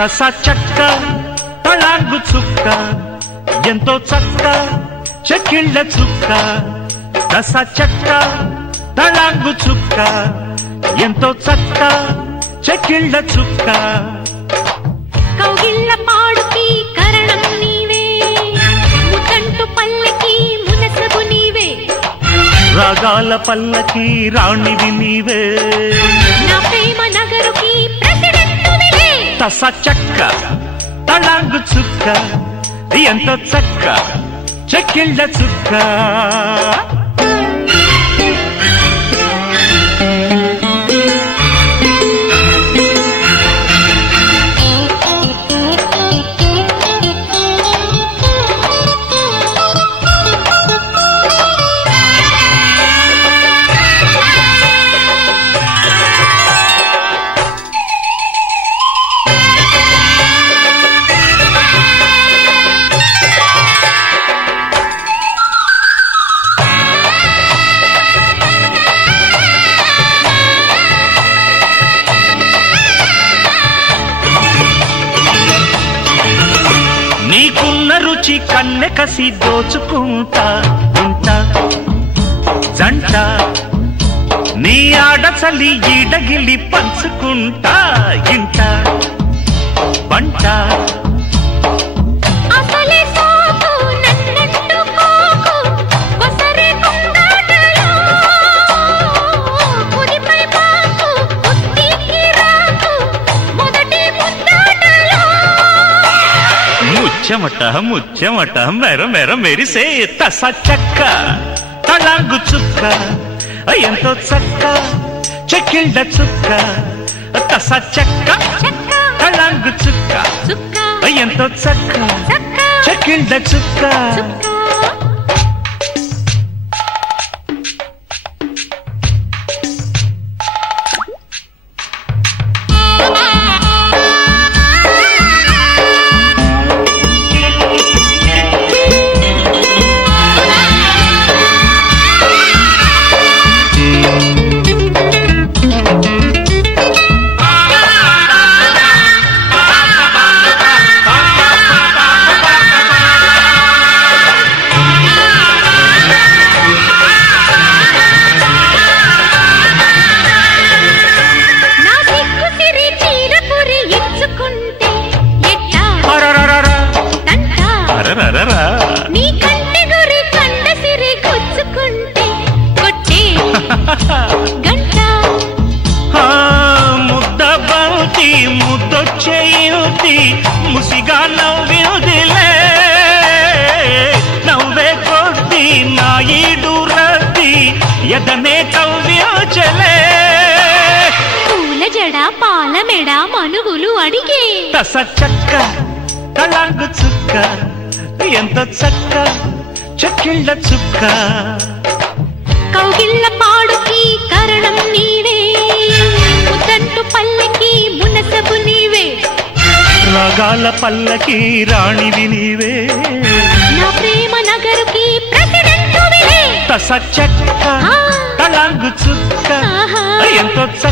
తస చెక్క తళాంగు చుక్క ఎంతో చక్క చెక్కిళ్ళ చుక్క తస చెక్క తళాంగు చుక్క ఎంతో చక్క చెక్కిళ్ళ చుక్క కౌగిళ్ళ పాడుకి కరణం నీవే ముతంటు పల్లకి మునసబు నీవే రాగాల పల్లకి రాణివి నీవే నా ప్రేమ నగరుకి ప్రెసిడెంటునివే తస చెక్క తళాంగు చుక్క ఎంతో చక్క చెక్కిళ్ళ చుక్క నీకున్న రుచి కన్నె కసి దోచుకుంటా ఉంటా జంట నీ ఆడచలి ఈడగిలి పంచుకుంటా ఇంట పంట అసలే సోకు నన్నెట్టుకోకు కొసరే కొంగాటలో కుదిపై పాకు కుస్తీకి రాకు మొదటి ముద్దాటలో ముచ్చమట ముచ్చమట మెర మెర మెరిసే తస చెక్క తళాంగు చుక్క ఎంతో చక్క చెక్కిళ్ళ చుక్క తస చెక్క చెక్క తళాంగు చుక్క చుక్క ఎంతో చక్క చక్క చెక్కిళ్ళ చుక్క చుక్క నీ కంటి గురి కండ సిరి గుచ్చుకుంటే కొట్టే గంట ముద్ద బంతి ముద్దొచ్చేయుతి ముసిగా నవ్విదిలే నవ్వే కొద్ది నా ఈడు రద్ది ఎదనే కవ్యోచలే పూల జడ పాల మెడ మనుగులు అడిగే తస చెక్క తళాంగు చుక్క ఎంత చక్క చెక్కిళ్ళ చుక్క కౌగిళ్ళ పాడుకి కరణం నీవే ముతంటు పల్లకి మునసబు నీవే రాగాల పల్లకి రాణివి నీవే నా ప్రేమ నగరుకి ప్రెసిడెంటునివే తస చెక్క తళాంగు చుక్క ఆహా. ఎంతో చక్క